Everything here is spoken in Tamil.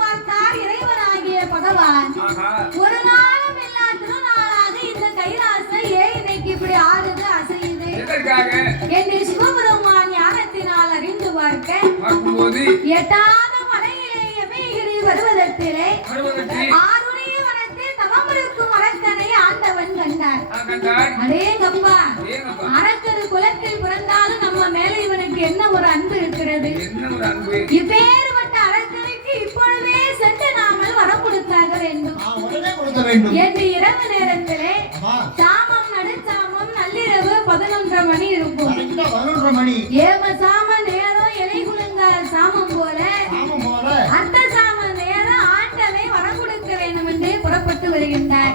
பார்த்தார் இறைவனாகிய பகவான். ஒரு நாளும் எல்லா திருநாளாக இந்த கைலாசை ஏன் இன்னைக்கு இப்படி ஆடுது அசையுது என்று சிவபெருமான் ஞானத்தினால் அறிந்து பார்க்க எட்டாத மலையிலேயே மேகிரி வருவதற்கிலே ஆருடைய வனத்தில் தவம் இருக்கும் அரக்கனை ஆண்டவன் கண்டார். அடேங்கப்பா, அரக்கரு குலத்தில் பிறந்தாலும் நம்ம மேல இவனுக்கு என்ன ஒரு அன்பு இருக்கிறது. இப்பேற்பட்ட அரக்கனுக்கு இப்பொழுதே சென்று நாமல் வரம் கொடுத்தாக வேண்டும் என்று இரவு நேரத்திலே சாமம் நடுச்சாமம் நள்ளிரவு 11:30 மணி இருக்கும். ஏம சாம நேரம் இலை குலுங்கால் சாமம் போல அந்த சாம நேரம் ஆண்டவை வரம் கொடுக்க வேண்டும் என்று புறப்பட்டு வருகின்றார்.